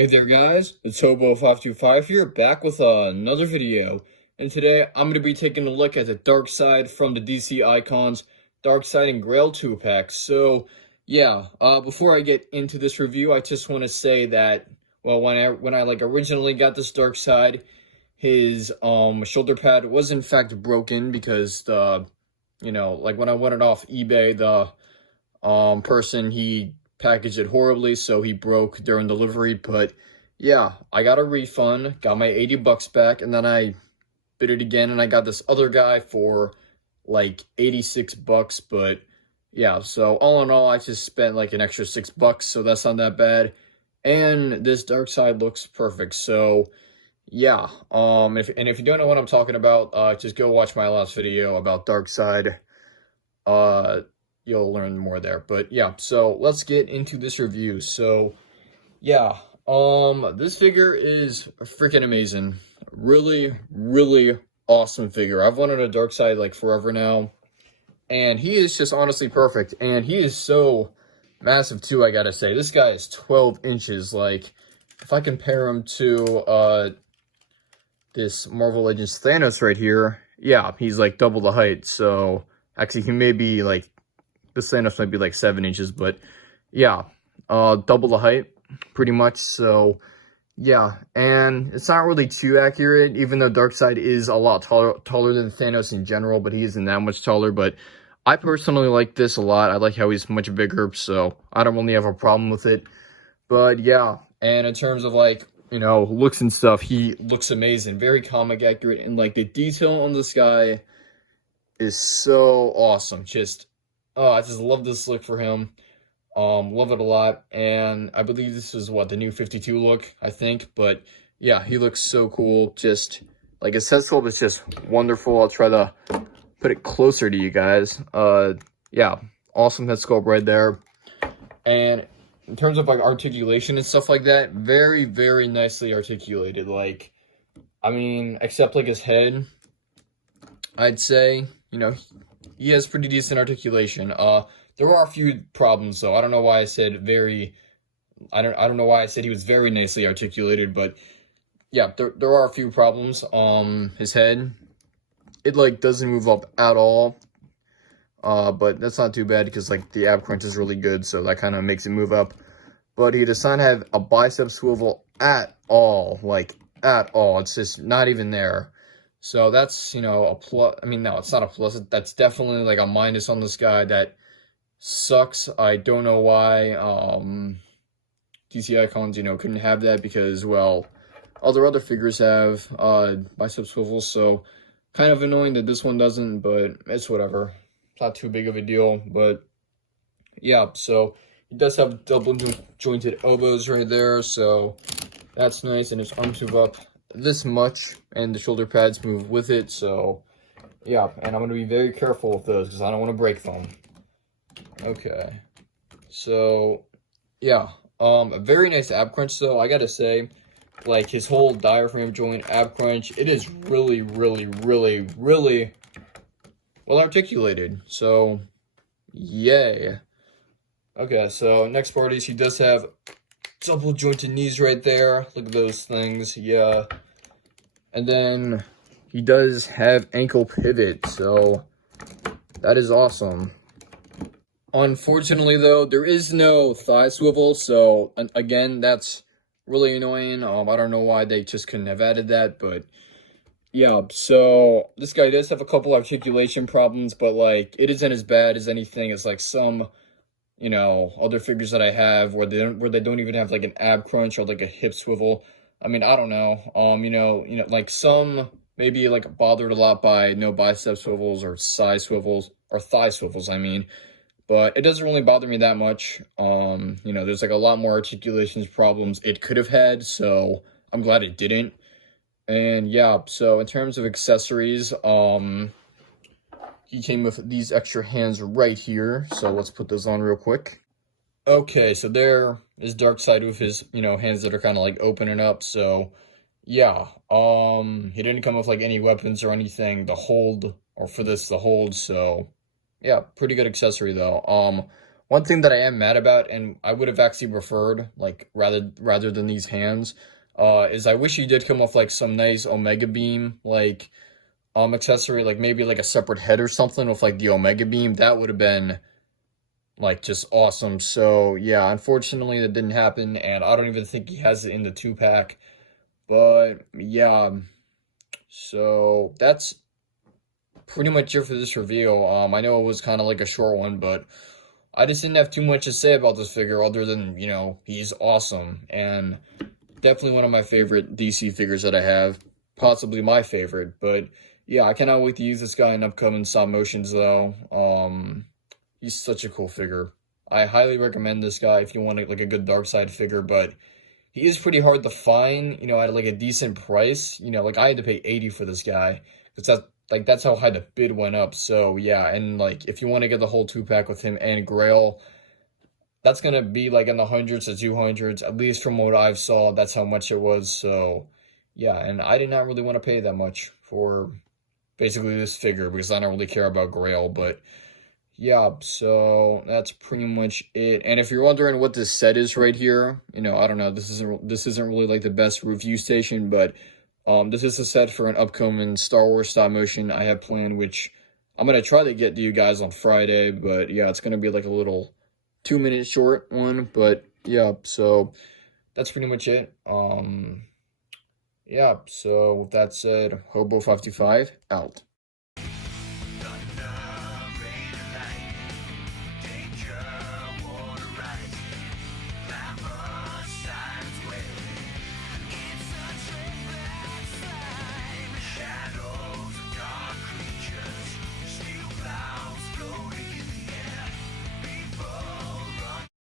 Hey there guys, it's Hobo525 here, back with another video. And today I'm going to be taking a look at the Darkseid from the DC Icons, Darkseid and Grail 2-pack. So, yeah, before I get into this review, I just want to say that, well, when I originally got this Darkseid, his shoulder pad was in fact broken because when I went it off eBay, the person, he packaged it horribly, so he broke during delivery. But yeah, I got a refund, got my 80 bucks back, and then I bid it again, and I got this other guy for like 86 bucks. But yeah, so all in all, I just spent like an extra $6, so that's not that bad. And this Darkseid looks perfect. So yeah, if you don't know what I'm talking about, just go watch my last video about Darkseid. You'll learn more there. But yeah, so let's get into this review. So yeah, this figure is freaking amazing. Really, really awesome figure. I've wanted a Darkseid like forever now, and he is just honestly perfect. And he is so massive too, I gotta say. This guy is 12 inches. Like, if I compare him to this Marvel Legends Thanos right here, yeah, he's like double the height. So actually, he may be like, this Thanos might be like 7 inches, but yeah, double the height, pretty much. So yeah, and it's not really too accurate, even though Darkseid is a lot taller than Thanos in general, but he isn't that much taller. But I personally like this a lot. I like how he's much bigger, so I don't really have a problem with it. But yeah, and in terms of like, looks and stuff, he looks amazing, very comic accurate, and like the detail on this guy is so awesome. I just love this look for him. Love it a lot. And I believe this is what, the new 52 look, I think. But yeah, he looks so cool. Just like his head sculpt is just wonderful. I'll try to put it closer to you guys. Yeah, awesome head sculpt right there. And in terms of like articulation and stuff like that, very, very nicely articulated. Like, I mean, except like his head, I'd say, he has pretty decent articulation. There are a few problems though. I don't know why I said I don't know why I said he was very nicely articulated, but yeah, there are a few problems. His head, it like doesn't move up at all. But that's not too bad because like the ab crunch is really good, so that kind of makes it move up. But he does not have a bicep swivel at all, like at all. It's just not even there. So that's, a plus. I mean, no, it's not a plus. That's definitely like a minus on this guy. That sucks. I don't know why DC Icons, couldn't have that because, well, all their other figures have bicep swivels. So kind of annoying that this one doesn't, but it's whatever. It's not too big of a deal. But yeah, so he does have double jointed elbows right there. So that's nice. And his arms move up this much, and the shoulder pads move with it. So yeah, and I'm going to be very careful with those because I don't want to break them. Okay, so yeah, a very nice ab crunch though, I gotta say. Like his whole diaphragm joint ab crunch, it is really, really, really, really well articulated. So yay. Okay, so next part is he does have double jointed knees right there. Look at those things. Yeah. And then he does have ankle pivot, so that is awesome. Unfortunately though, there is no thigh swivel, so again, that's really annoying. I don't know why they just couldn't have added that, but yeah, so this guy does have a couple articulation problems, but like it isn't as bad as anything as like some other figures that I have where they don't even have like an ab crunch or like a hip swivel. I mean, I don't know. Like some maybe like bothered a lot by no bicep swivels or side swivels or thigh swivels, I mean. But it doesn't really bother me that much. There's like a lot more articulations problems it could have had, so I'm glad it didn't. And yeah, so in terms of accessories, he came with these extra hands right here, so let's put those on real quick. Okay, so there is Darkseid with his, hands that are kind of like opening up. So yeah, he didn't come with like any weapons or anything to hold, or for this to hold. So yeah, pretty good accessory though. One thing that I am mad about, and I would have actually preferred, like, rather than these hands, is I wish he did come off like some nice Omega Beam, like, accessory, like maybe like a separate head or something with like the Omega Beam. That would have been like just awesome. So yeah, unfortunately that didn't happen, and I don't even think he has it in the 2-pack. But yeah, so that's pretty much it for this review. I know it was kind of like a short one, but I just didn't have too much to say about this figure other than, you know, he's awesome and definitely one of my favorite DC figures that I have, possibly my favorite. But yeah, I cannot wait to use this guy in upcoming stop motions though. He's such a cool figure. I highly recommend this guy if you want like a good Darkseid figure, but he is pretty hard to find, you know, at like a decent price. You know, like I had to pay 80 for this guy because that's how high the bid went up. So yeah, and like if you want to get the whole 2-pack with him and Grail, that's gonna be like in the hundreds to 200s, at least from what I've saw. That's how much it was. So yeah, and I did not really want to pay that much for basically this figure because I don't really care about Grail. But yeah, so that's pretty much it. And if you're wondering what this set is right here, you know, I don't know, this isn't really like the best review station, but this is a set for an upcoming Star Wars stop motion I have planned, which I'm gonna try to get to you guys on Friday. But yeah, it's gonna be like a little 2-minute short one. But yeah, so that's pretty much it. Yeah, so with that said, Hobo525 out.